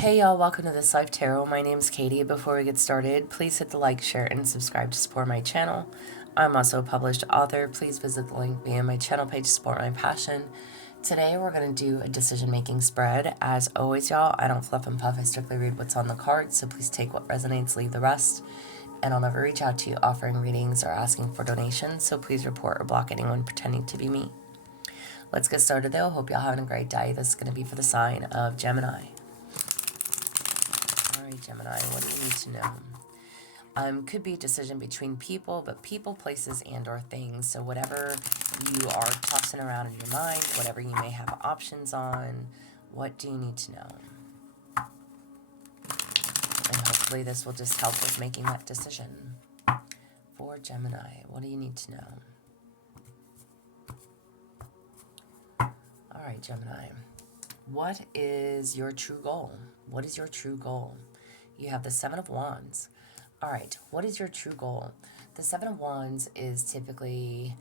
Hey y'all, welcome to This Life Tarot. My name's Katie. Before we get started, please hit the like, share, and subscribe to support my channel. I'm also a published author. Please visit the link via my channel page to support my passion. Today we're going to do a decision-making spread. As always, y'all, I don't fluff and puff. I strictly read what's on the card, so please take what resonates, leave the rest. And I'll never reach out to you offering readings or asking for donations, so please report or block anyone pretending to be me. Let's get started though. Hope y'all having a great day. This is going to be for the sign of Gemini. Gemini, what do you need to know? Could be a decision between people, but people, places, and or things. So whatever you are tossing around in your mind, whatever you may have options on, what do you need to know? And hopefully this will just help with making that decision. For Gemini, what do you need to know? All right, Gemini. What is your true goal? What is your true goal? You have the Seven of Wands. All right, what is your true goal? The Seven of Wands is typically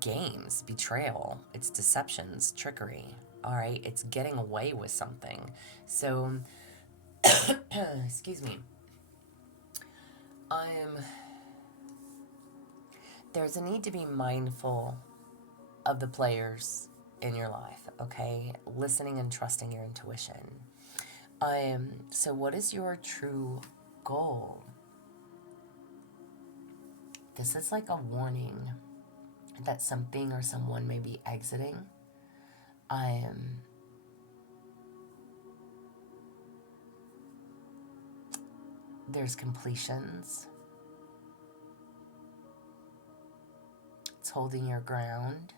games, betrayal. It's deceptions, trickery. All right, it's getting away with something. So, excuse me. There's a need to be mindful of the players in your life, okay? Listening and trusting your intuition. So what is your true goal? This is like a warning that something or someone may be exiting. There's completions. It's holding your ground.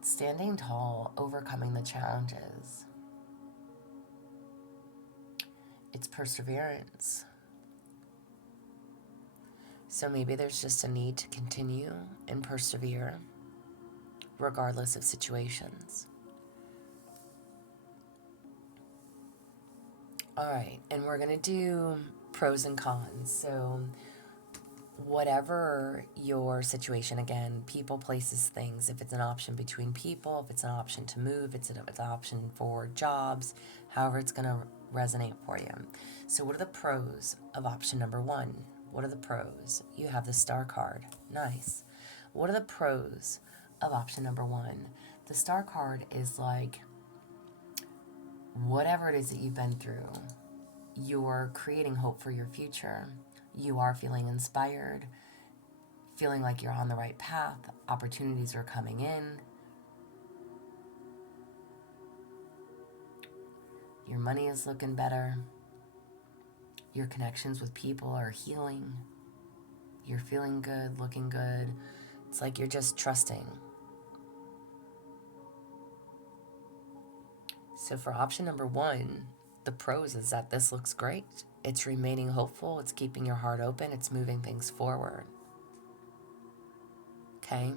Standing tall, overcoming the challenges. It's perseverance. So maybe there's just a need to continue and persevere regardless of situations. All right, and we're going to do pros and cons. So whatever your situation, again, people, places, things, if it's an option between people, if it's an option to move, if it's an option for jobs, however it's going to resonate for you. So what are the pros of option number one? What are the pros? You have the Star card. Nice. What are the pros of option number one? The Star card is like, whatever it is that you've been through, you're creating hope for your future. You are feeling inspired, feeling like you're on the right path. Opportunities are coming in. Your money is looking better. Your connections with people are healing. You're feeling good, looking good. It's like you're just trusting. So for option number one, the pros is that this looks great. It's remaining hopeful. It's keeping your heart open. It's moving things forward. Okay?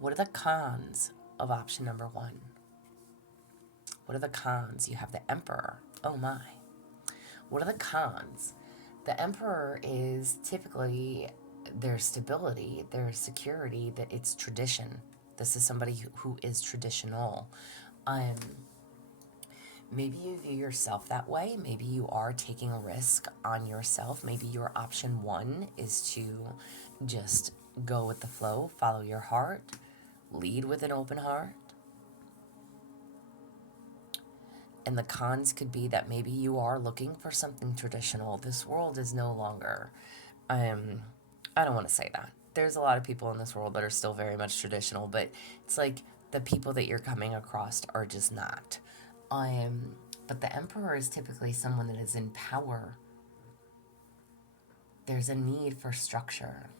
What are the cons of option number one? What are the cons? You have the Emperor. Oh my. What are the cons? The Emperor is typically their stability, their security, that it's tradition. This is somebody who is traditional. Maybe you view yourself that way. Maybe you are taking a risk on yourself. Maybe your option one is to just go with the flow, follow your heart, lead with an open heart. And the cons could be that maybe you are looking for something traditional. This world is no longer, I don't want to say that. There's a lot of people in this world that are still very much traditional, but it's like the people that you're coming across are just not. But the Emperor is typically someone that is in power. There's a need for structure.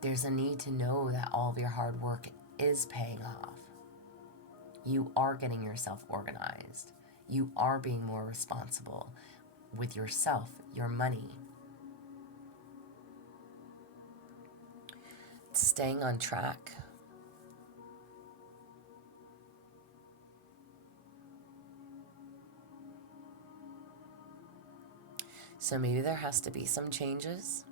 There's a need to know that all of your hard work is paying off. You are getting yourself organized. You are being more responsible with yourself, your money. Staying on track. So maybe there has to be some changes.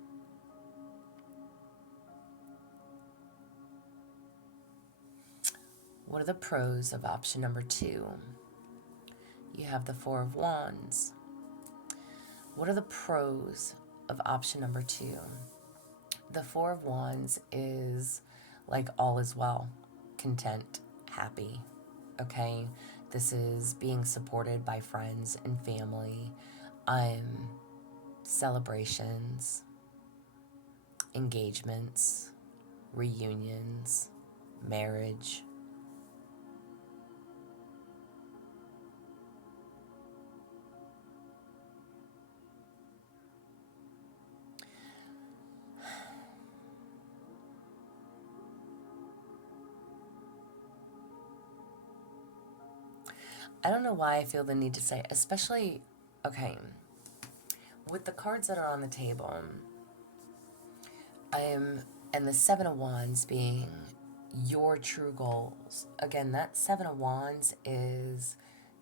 What are the pros of option number 2? You have the Four of Wands. What are the pros of option number 2? The Four of Wands is like all is well, content, happy. Okay, this is being supported by friends and family, celebrations, engagements, reunions, marriage. I don't know why I feel the need to say, especially, okay, with the cards that are on the table, and the Seven of Wands being your true goals. Again, that Seven of Wands is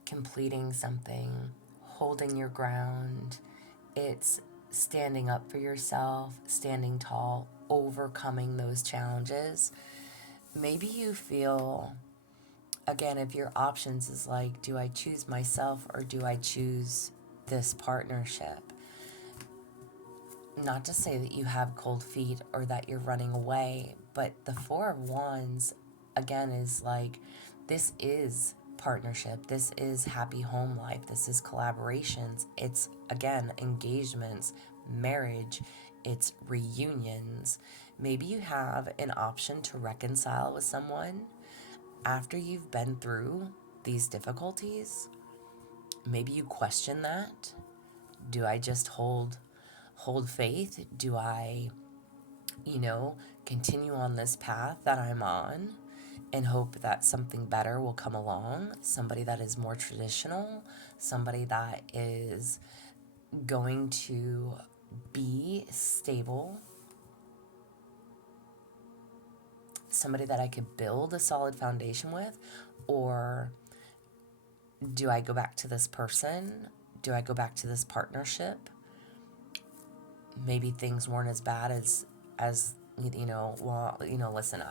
completing something, holding your ground. It's standing up for yourself, standing tall, overcoming those challenges. Maybe you feel, again, if your options is like, do I choose myself or do I choose this partnership? Not to say that you have cold feet or that you're running away, but the Four of Wands, again, is like, this is partnership. This is happy home life. This is collaborations. It's, again, engagements, marriage. It's reunions. Maybe you have an option to reconcile with someone after you've been through these difficulties. Maybe you question that. Do I just hold faith? Do I, continue on this path that I'm on and hope that something better will come along? Somebody that is more traditional, somebody that is going to be stable, somebody that I could build a solid foundation with? Or do I go back to this person? Do I go back to this partnership? Maybe things weren't as bad as listen,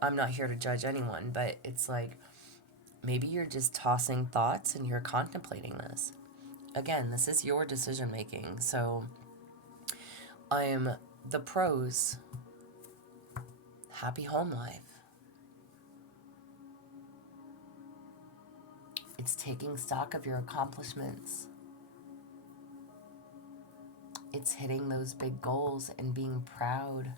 I'm not here to judge anyone, but it's like, maybe you're just tossing thoughts and you're contemplating this. Again, this is your decision making. So I'm the pros, happy home life. It's taking stock of your accomplishments. It's hitting those big goals and being proud,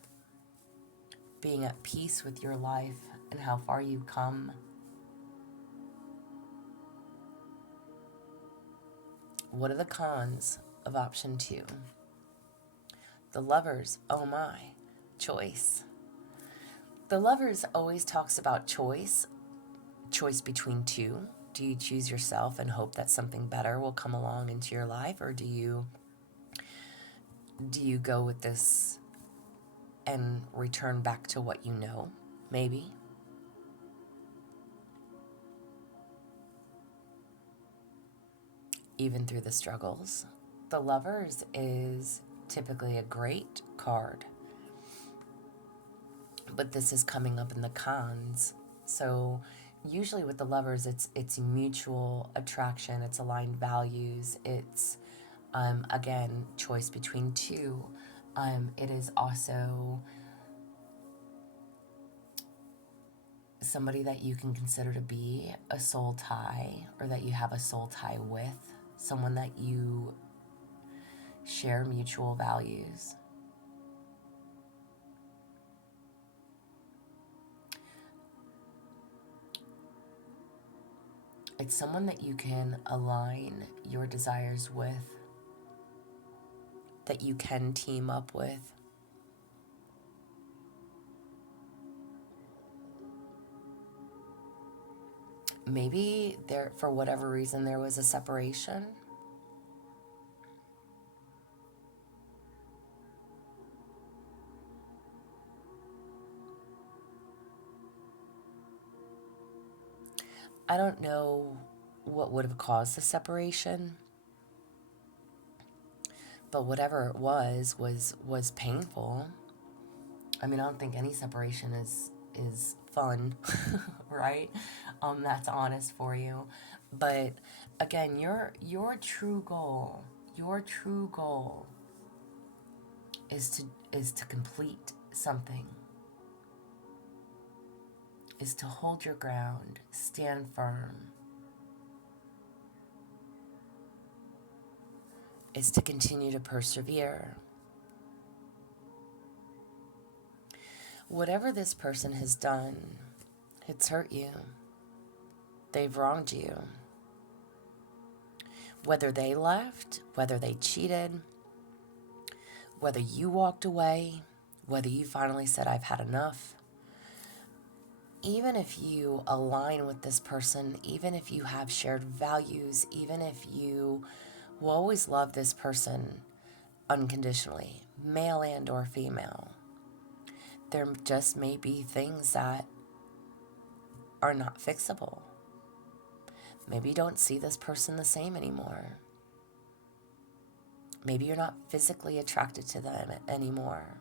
being at peace with your life and how far you've come. What are the cons of option 2? The Lovers, oh my, choice. The Lovers always talks about choice between two. Do you choose yourself and hope that something better will come along into your life, or do you go with this and return back to what you know, maybe? Even through the struggles. The Lovers is typically a great card, but this is coming up in the cons. So usually with the Lovers, it's mutual attraction, it's aligned values, it's again, choice between two. It is also somebody that you can consider to be a soul tie, or that you have a soul tie with, someone that you share mutual values. It's someone that you can align your desires with, that you can team up with. Maybe there, for whatever reason, there was a separation. I don't know what would have caused the separation, but whatever it was painful. I mean, I don't think any separation is is fun, right? That's honest for you. But again, your true goal is to complete something, is to hold your ground, stand firm, is to continue to persevere. Whatever this person has done, it's hurt you. They've wronged you. Whether they left, whether they cheated, whether you walked away, whether you finally said, I've had enough, even if you align with this person, even if you have shared values, even if you will always love this person unconditionally, male and or female, there just may be things that are not fixable. Maybe you don't see this person the same anymore. Maybe you're not physically attracted to them anymore.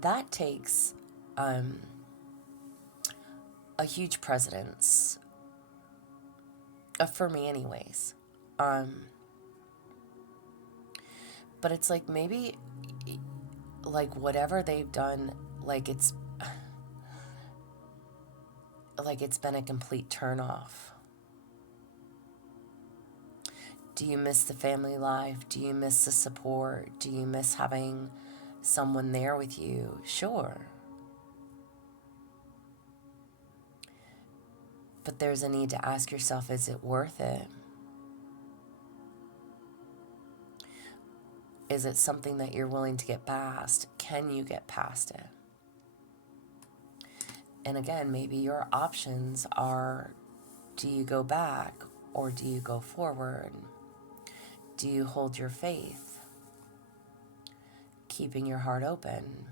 That takes a huge precedence, for me anyways. But it's like maybe like whatever they've done, like it's been a complete turn off. Do you miss the family life? Do you miss the support? Do you miss having someone there with you? Sure. But there's a need to ask yourself, is it worth it? Is it something that you're willing to get past? Can you get past it? And again, maybe your options are, do you go back or do you go forward? Do you hold your faith, keeping your heart open?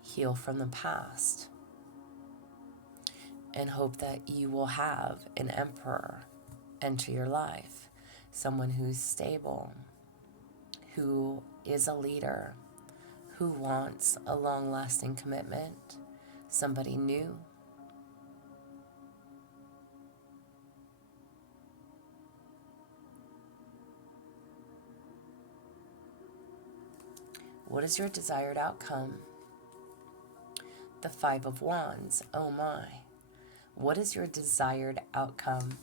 Heal from the past and hope that you will have an emperor enter your life, someone who's stable, who is a leader, who wants a long-lasting commitment, somebody new. What is your desired outcome? The Five of Wands. Oh my. What is your desired outcome?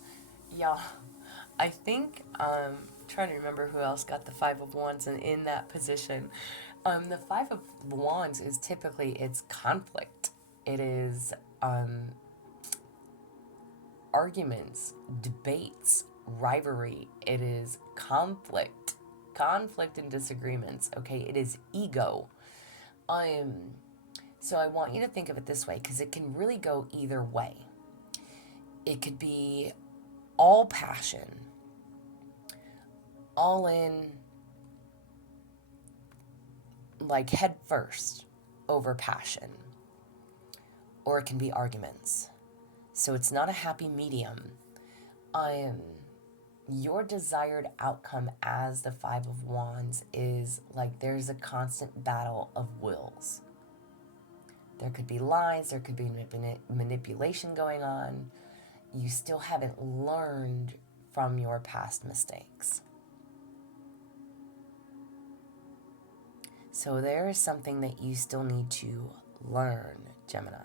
Y'all, I think I'm trying to remember who else got the Five of Wands and in that position. The Five of Wands is typically, it's conflict. It is arguments, debates, rivalry. It is conflict and disagreements. Okay, it is ego. So I want you to think of it this way, because it can really go either way. It could be all passion, all in, like head first over passion, or it can be arguments. So it's not a happy medium. Your desired outcome as the Five of Wands is like there's a constant battle of wills. There could be lies, there could be manipulation going on. You still haven't learned from your past mistakes. So there is something that you still need to learn, Gemini.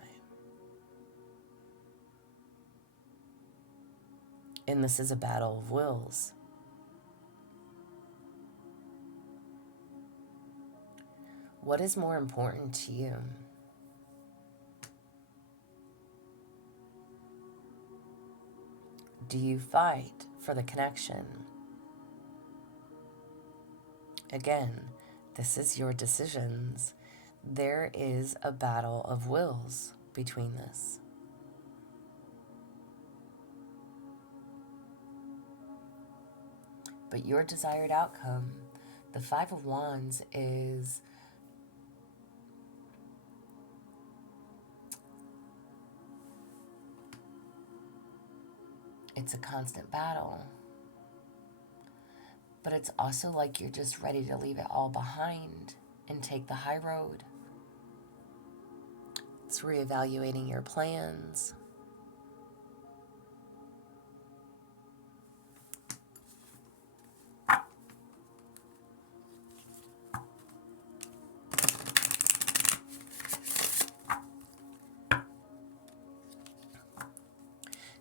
And this is a battle of wills. What is more important to you? Do you fight for the connection? Again, this is your decisions. There is a battle of wills between this. But your desired outcome, the Five of Wands, is it's a constant battle. But it's also like you're just ready to leave it all behind and take the high road. It's reevaluating your plans.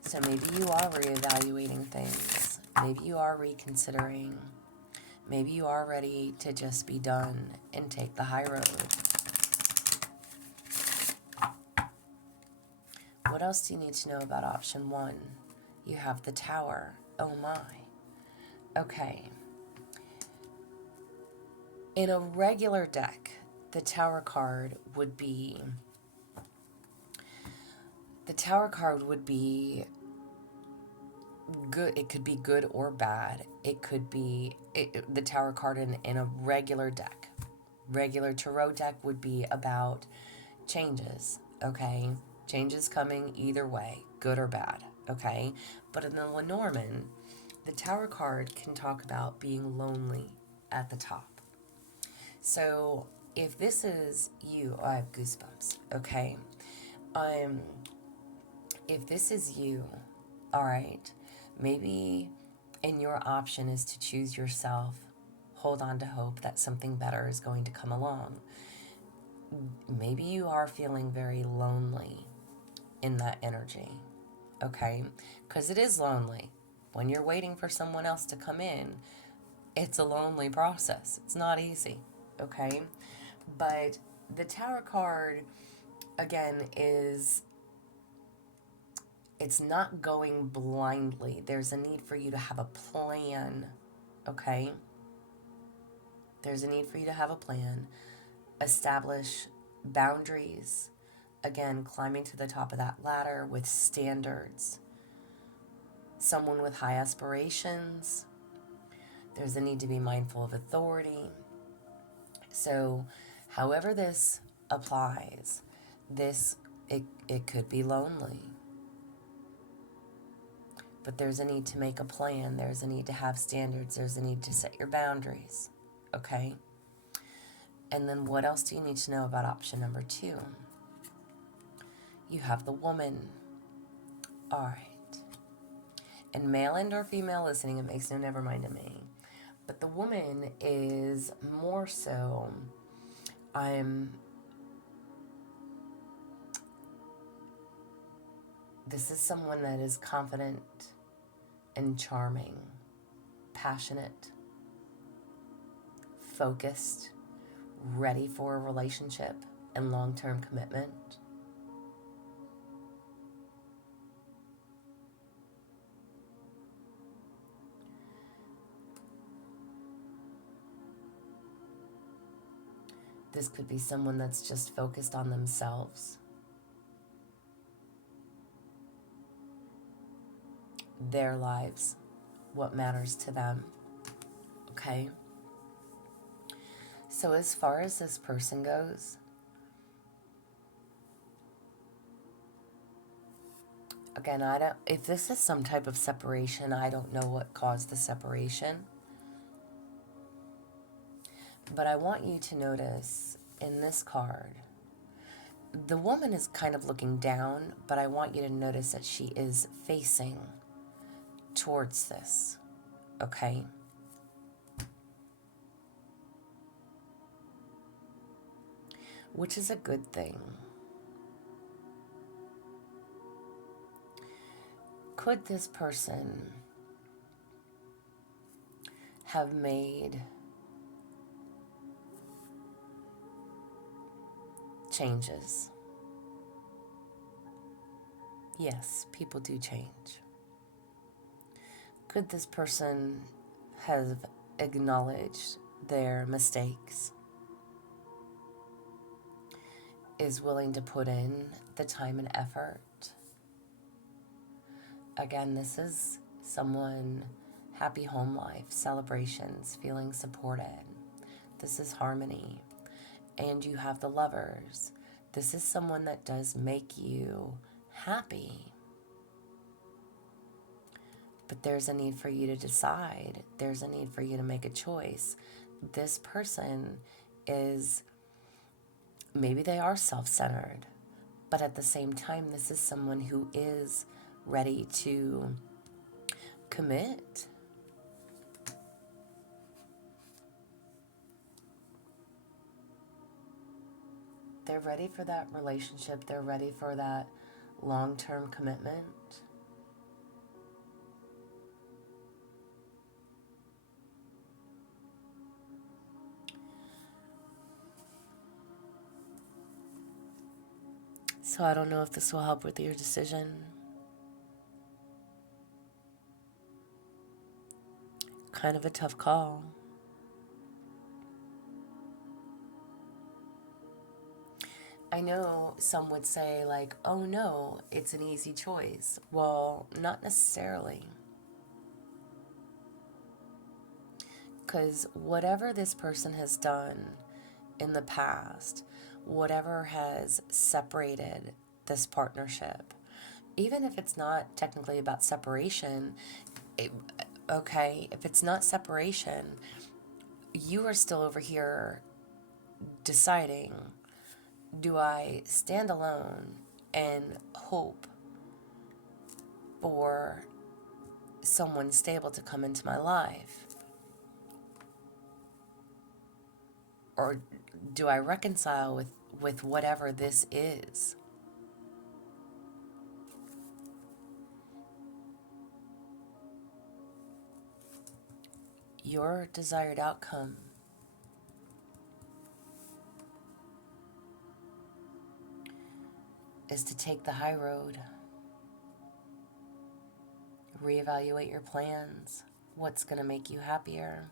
So maybe you are reevaluating things. Maybe you are reconsidering. Maybe you are ready to just be done and take the high road. What else do you need to know about option 1? You have the Tower. Oh my. Okay. In a regular deck, the Tower card would be good. It could be good or bad. It could be the Tower card in a regular deck. Regular tarot deck would be about changes, okay? Changes coming either way, good or bad, okay? But in the Lenormand, the Tower card can talk about being lonely at the top. So if this is you, oh, I have goosebumps, okay? If this is you, all right, maybe and your option is to choose yourself, hold on to hope that something better is going to come along. Maybe you are feeling very lonely in that energy, okay? Because it is lonely. When you're waiting for someone else to come in, it's a lonely process. It's not easy, okay? But the Tower card, again, it's not going blindly. There's a need for you to have a plan, okay? There's a need for you to have a plan, establish boundaries, again, climbing to the top of that ladder with standards. Someone with high aspirations, there's a need to be mindful of authority. So, however this applies, it could be lonely. But there's a need to make a plan. There's a need to have standards. There's a need to set your boundaries. Okay? And then what else do you need to know about option number 2? You have the Woman. All right. And male and or female listening, it makes no never mind to me. But the Woman is more so, this is someone that is confident and charming, passionate, focused, ready for a relationship and long-term commitment. This could be someone that's just focused on themselves, their lives, what matters to them, okay? So as far as this person goes, again, if this is some type of separation, I don't know what caused the separation. But I want you to notice in this card, the woman is kind of looking down, but I want you to notice that she is facing towards this, okay? Which is a good thing. Could this person have made changes? Yes, people do change. Could this person have acknowledged their mistakes? Is willing to put in the time and effort? Again, this is someone, happy home life, celebrations, feeling supported. This is harmony. And you have the Lovers. This is someone that does make you happy. But there's a need for you to decide. There's a need for you to make a choice. This person is, maybe they are self-centered, But at the same time, this is someone who is ready to commit. They're ready for that relationship. They're ready for that long-term commitment. So I don't know if this will help with your decision. Kind of a tough call. I know some would say, like, oh no, it's an easy choice. Well, not necessarily. Because whatever this person has done in the past, whatever has separated this partnership, even if it's not technically about separation, okay, if it's not separation, you are still over here deciding, do I stand alone and hope for someone stable to come into my life? Or do I reconcile with whatever this is? Your desired outcome is to take the high road, reevaluate your plans, what's going to make you happier.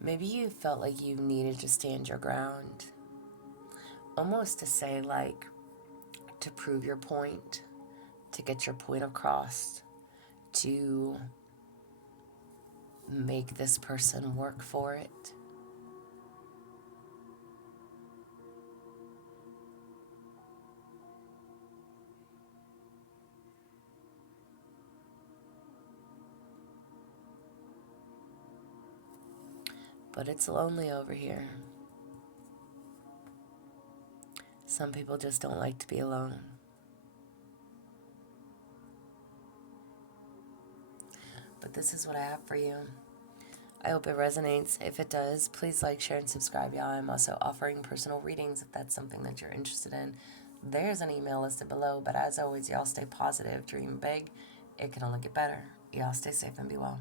Maybe you felt like you needed to stand your ground, almost to say, like, to prove your point, to get your point across, to make this person work for it. But it's lonely over here. Some people just don't like to be alone. But this is what I have for you. I hope it resonates. If it does, please like, share, and subscribe, y'all. I'm also offering personal readings if that's something that you're interested in. There's an email listed below, but as always, y'all stay positive, dream big. It can only get better. Y'all stay safe and be well.